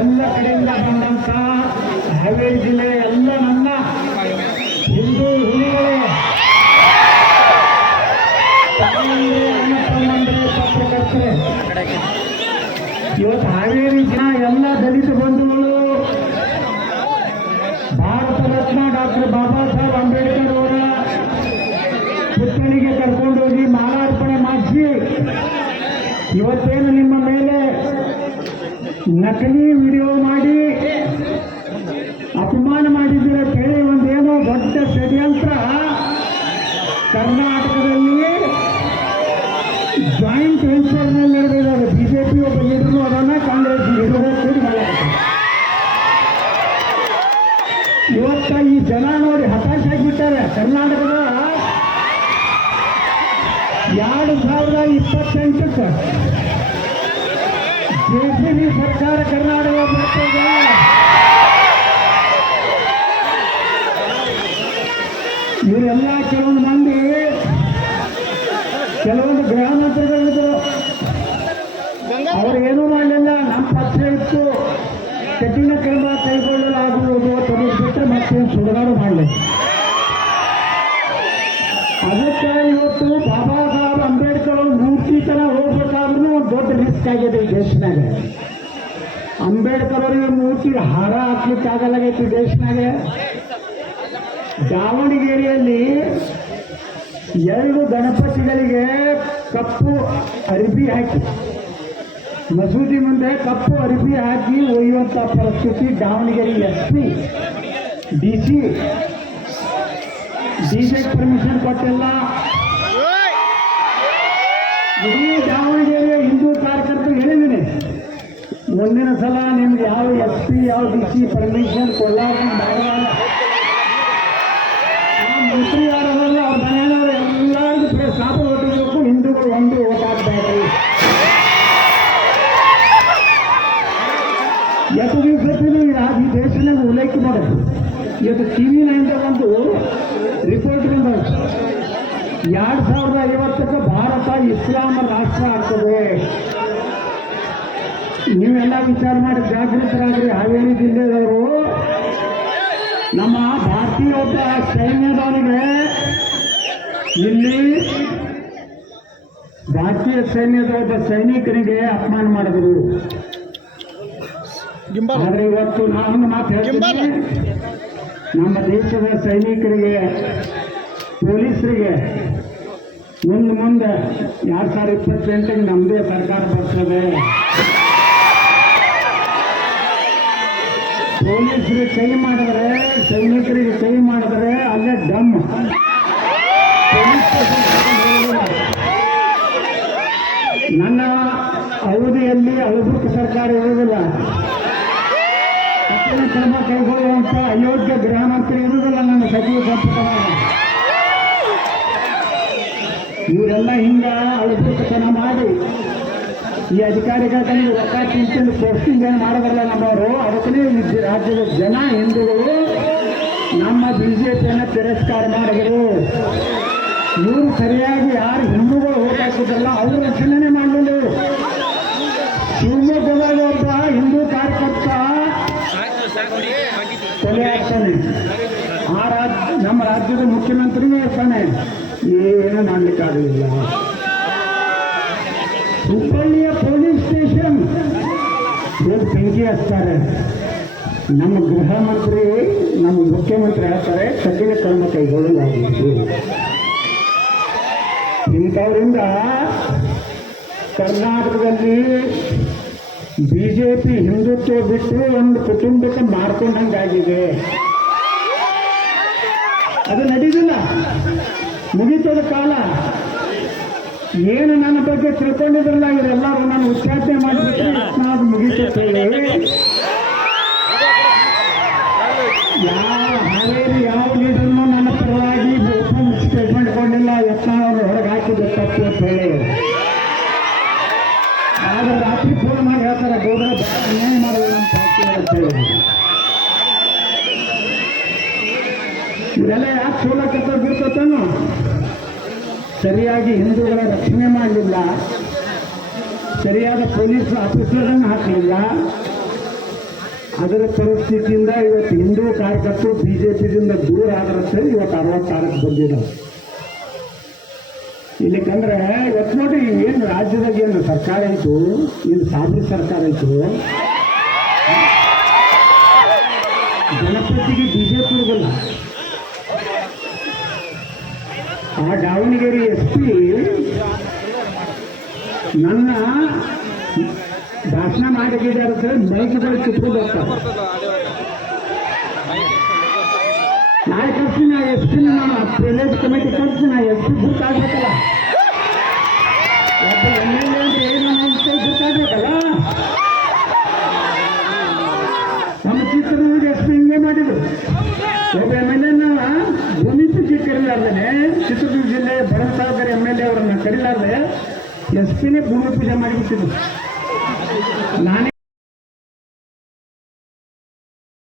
ಎಲ್ಲ ಕಡೆಯಿಂದ ಬಂದಂತ ಹಾವೇರಿ ಜಿಲ್ಲೆ ಎಲ್ಲ ನನ್ನ ಹಿಂದೂ ಹುಲಿಗಳೇ. ಪತ್ರಕರ್ತರೆ. ಇವತ್ತು ಹಾವೇರಿ ಜನ ಎಲ್ಲ ದಲಿತ ಬಂಧುಗಳು, ಭಾರತ ರತ್ನ ಡಾಕ್ಟರ್ ಬಾಬಾ ಸಾಹೇಬ್ ಅಂಬೇಡ್ಕರ್ ಅವರ ಪುತ್ಥಳಿಗೆ ಕರ್ಕೊಂಡೋಗಿ ಮಾಲಾರ್ಪಣೆ ಮಾಡಿಸಿ, ಇವತ್ತೇನು ನಿಮ್ಮ ಮೇಲೆ ನಕಲಿ ವಿಡಿಯೋ ಮಾಡಿ ಅಪಮಾನ ಮಾಡಿದ್ದೀರ ಕೇಳಿ ಒಂದೇನೋ ದೊಡ್ಡ ಷಡ್ಯಂತ್ರ. ಕರ್ನಾಟಕದಲ್ಲಿ ಜಾಯಿಂಟ್ ವೆಂಚರ್ನಲ್ಲಿ ನಡೆದಿದ್ದಾರೆ ಬಿಜೆಪಿ ಒಬ್ಬ ಲೀಡರ್ನು ಅದನ್ನ ಕಾಂಗ್ರೆಸ್ ಇವತ್ತ ಈ ಜನ ನೋಡಿ ಹತಾಶೆ ಆಗಿಬಿಟ್ಟಾರೆ. ಕರ್ನಾಟಕದ ಎರಡು ಸಾವಿರದ ಇಪ್ಪತ್ತೆಂಟಕ್ಕೆ ಜೆಸಿಬಿ ಸರ್ಕಾರ ಕರ್ನಾಟಕ ಬರ್ತದೆ ಇವರೆಲ್ಲ ಕೆಲವೊಂದು ಮಂದಿ, ಕೆಲವೊಂದು ಗ್ರಾಮಾಂತರಗಳಿದ್ರು ಮಂತ್ರಿಗಳಿದ್ರು ಅವ್ರು ಏನೂ ಮಾಡಲಿಲ್ಲ. ನಮ್ಮ ಪಕ್ಷ ಇತ್ತು. ಕಠಿಣ ಕ್ರಮ ಕೈಗೊಳ್ಳಲಾಗುವುದು ತೋರಿಸ್ಬಿಟ್ರೆ ಮತ್ತೇನು ಸುಡಗಾಡು ಮಾಡಲಿ ಇವತ್ತು ಬಾಬಾ ಸಾಹೇಬ್ ಅಂಬೇಡ್ಕರ್ ಅವ್ರ ಮೂರ್ತಿ ತನ ಹೋಗ್ಬೇಕಾದ್ರೂ ಒಂದು ದೊಡ್ಡ ರಿಸ್ಕ್ ಆಗಿದೆ ಈ ದೇಶನಾಗ. ಅಂಬೇಡ್ಕರ್ ಅವರಿಗೆ ಮೂರ್ತಿ ಹಾರ ಹಾಕ್ಲಿಕ್ಕೆ ಆಗಲಾಗೈತಿ ಈ ದೇಶನಾಗ. ದಾವಣಗೆರೆಯಲ್ಲಿ ಎರಡು ಗಣಪತಿಗಳಿಗೆ ಕಪ್ಪು ಅರಿಬಿ ಹಾಕಿ. ಮಸೂದಿ ಮುಂದೆ ಕಪ್ಪು ಅರಿಬಿ ಹಾಕಿ ಒಯ್ಯುವಂಥ ಪರಿಸ್ಥಿತಿ Davanagere S P, D C. D C permission ಕೊಟ್ಟಿಲ್ಲ ಇಡೀ ದಾವಣಗೆರೆ ಹಿಂದೂ ಕಾರ್ಯಕರ್ತರು ಹೇಳಿದ್ದೀನಿ ಮುಂದಿನ ಸಲ ನಿಮ್ಗೆ ಯಾವ ಎಸ್ ಪಿ, ಯಾವ ಡಿ ಸಿ ಪರ್ಮಿಷನ್ ಯಾರಲ್ಲ ಅವ್ರ ಎಲ್ಲರಿಗೂ ಸಾಕು ಓಟಬೇಕು ಹಿಂದೂಗಳು ಒಂದು ಓಟ್ ಹಾಕ್ಬೇಕು ಎಷ್ಟು ದಿವಸದಲ್ಲಿ ಈ ದೇಶನಾಗ ಉಲ್ಲೇಖ ಮಾಡೋದು ಇವತ್ತು ಒಂದು ರಿಪೋರ್ಟ್ ಬಂದ ಎರಡ್ ಸಾವಿರದ ಐವತ್ತಕ್ಕೆ ಭಾರತ ಇಸ್ಲಾಮ ರಾಷ್ಟ್ರ ಆಗ್ತದೆ. ನೀವೆಲ್ಲ ವಿಚಾರ ಮಾಡಿ ಜಾಗೃತರಾಗ್ರಿ. ಹಾವೇರಿ ಜಿಲ್ಲೆದವರು ನಮ್ಮ ಭಾರತೀಯ ಒಬ್ಬ ಸೈನ್ಯದವರಿಗೆ ಇಲ್ಲಿ ಭಾರತೀಯ ಸೈನ್ಯದ ಒಬ್ಬ ಸೈನಿಕರಿಗೆ ಅಪಮಾನ ಮಾಡಿದ್ರು. ಆದ್ರೆ ಇವತ್ತು ನಾನು ಮಾತು ಹೇಳ್ತೀನಿ. ನಮ್ಮ ದೇಶದ ಸೈನಿಕರಿಗೆ ಪೊಲೀಸರಿಗೆ ಮುಂದೆ ಮುಂದೆ ಎರಡ್ ಸಾವಿರದ ಇಪ್ಪತ್ತೆಂಟಿಗೆ ನಮ್ಮದೇ ಸರ್ಕಾರ ಬರ್ತದೆ. ಪೊಲೀಸರಿಗೆ ಕೈ ಮಾಡಿದ್ರೆ, ಸೈನಿಕರಿಗೆ ಕೈ ಮಾಡಿದ್ರೆ ಅಲ್ಲೇ ಡಮ್. ನನ್ನ ಅವಧಿಯಲ್ಲಿ ಅಳಬುಕ್ ಸರ್ಕಾರ ಇರುವುದಿಲ್ಲ ಕಠಿಣ ಕ್ರಮ ಕೈಗೊಳ್ಳುವಂತ ಅಯೋಗ್ಯ ಗೃಹ ಮಂತ್ರಿ ಇರುವುದಿಲ್ಲ ನನ್ನ ಸಚಿವ ಸಂಪುಟ ಇವರೆಲ್ಲ ಹಿಂಗ ಅಳಬುಕ್ತನ ಮಾಡಿ ಈ ಅಧಿಕಾರಿಗಳಿಗೆ ರೊಕ್ಕ ತಿಂದು ಪೋಸ್ಟಿಂಗ್ ಏನು ಮಾಡೋದಲ್ಲ ನಮ್ಮವರು. ಅದಕ್ಕೇ ರಾಜ್ಯದ ಜನ ಹಿಂದೂಗಳು ನಮ್ಮ ಬಿಜೆಪಿಯನ್ನು ತಿರಸ್ಕಾರ ಮಾಡಿದರು. ಇವರು ಸರಿಯಾಗಿ ಯಾರು ಹಿಂದೂಗಳು ಓಟ್ ಅವ್ರ ರಕ್ಷಣೆ ಮಾಡಲಿಲ್ಲ. ಶಿವಮೊಗ್ಗದಾಗ ಒಬ್ಬ ಹಿಂದೂ ಕಾರ್ಯಕರ್ತ ಕೊಲೆ ಆಗ್ತಾನೆ ಆ ರಾಜ್ಯ ನಮ್ಮ ರಾಜ್ಯದ ಮುಖ್ಯಮಂತ್ರಿನೂ ಇರ್ತಾನೆ ಏನು ಮಾಡ್ಲಿಕ್ಕಾಗಲಿಲ್ಲ. ಬೆಂಕಿ ಹಚ್ತಾರೆ ನಮ್ಮ ಗೃಹ ಮಂತ್ರಿ, ನಮ್ಮ ಮುಖ್ಯಮಂತ್ರಿ ಹೇಳ್ತಾರೆ ಕಠಿಣ ಕ್ರಮ ಕೈಗೊಳ್ಳಲಾಗುವುದು. ಇಂಥವರಿಂದ ಕರ್ನಾಟಕದಲ್ಲಿ ಬಿಜೆಪಿ ಹಿಂದುತ್ವ ಬಿಟ್ಟು ಒಂದು ಕುಟುಂಬಕ್ಕೆ ಮಾರ್ಕೊಂಡಂಗಾಗಿದೆ ಅದು ನಡೀದಿಲ್ಲ. ಮುಗೀತದ ಕಾಲ. ಏನು ನನ್ನ ಬಗ್ಗೆ ತಿಳ್ಕೊಂಡಿದ್ರಲ್ಲ? ಇವರೆಲ್ಲರೂ ನಾನು ಉಚ್ಚಾಟನೆ ನಾವು ಮುಗೀತದೆ ಯಾವ ಹಾವೇರಿ ಯಾವ ಲೀಡರ್ನು ನನ್ನ ಪರವಾಗಿ ಓಪನ್ ಸ್ಟೇಟ್ಮೆಂಟ್ ಕೊಂಡಿಲ್ಲ ಯತ್ನ ಅವರು ಹೊರಗೆ ಹಾಕಿದ್ದು ತಪ್ಪು ಅಂತ ಹೇಳಿ. ಆದ್ರೆ ರಾತ್ರಿ ಫೋನ್ ಮಾಡಿ ಹೇಳ್ತಾರೆ ಗೌಡ್ರ ಅನ್ಯಾಯ ಮಾಡೋದು ನಮ್ಮ ಪಾರ್ಟಿ ಅಂತ ಹೇಳಿ. ಇವರೆಲ್ಲ ಯಾಕೆ ಸೋಲಕ್ಕೆ ಬಿಡ್ತಾನು ಸರಿಯಾಗಿ ಹಿಂದೂಗಳ ರಕ್ಷಣೆ ಮಾಡಲಿಲ್ಲ. ಸರಿಯಾದ ಪೊಲೀಸ್ ಆಫೀಸರ್ಗಳನ್ನು ಹಾಕಲಿಲ್ಲ. ಅದರ ಪರಿಸ್ಥಿತಿಯಿಂದ ಇವತ್ತು ಹಿಂದೂ ಕಾರ್ಯಕರ್ತರು ಬಿಜೆಪಿದಿಂದ ದೂರ ಆದ್ರಷ್ಟೇ ಇವತ್ತು ಅರವತ್ತಾರಕ್ಕೆ ಬಂದಿದ್ದಾವೆ ಇಲ್ಲಿಕಂದ್ರೆ ಇವತ್ತು ನೋಡಿ ಏನು ರಾಜ್ಯದಾಗ ಏನು ಸರ್ಕಾರ ಇತ್ತು ಇದು ಸಾಬು ಸರ್ಕಾರ ಐತು ಗಣಪತಿಗೆ ಪಿ ಹೋಗಲ್ಲ. ಆ ದಾವಣಗೆರೆ ಎಸ್ ಪಿ ನನ್ನ ಭಾಷಣ ಮಾಡಿದ್ದಾರೆ ಮೈಕ್ಗಳು ಕಿತ್ಕೊಂಡು ಹೋಗ್ತಾರೆ. ನಾಳೆ ಕರ್ತೀನಿ ಆ ಎಸ್ ಪಿನ ನಾನು ಪ್ರಿಲೇಜ್ ಕಮಿಟಿ ಕರ್ತೀನಿ ಆ ಎಸ್ ಪಿ ಗೊತ್ತಾಗಬೇಕಲ್ಲ ಎಸ್ ಪಿ ಮಾಡಿದ್ರು. ಒಬ್ಬ ಎಂ ಎಲ್ ಎನ ಭೂಮಿ Bharat Sagar M L A ಅವರನ್ನ ಕರೀಲಾರ್ದೆ ಎಸ್ ಪಿನೇ ಭೂಮಿ ಪೂಜೆ ಮಾಡಿಬಿಟ್ಟಿದ್ರು ನಾನೇ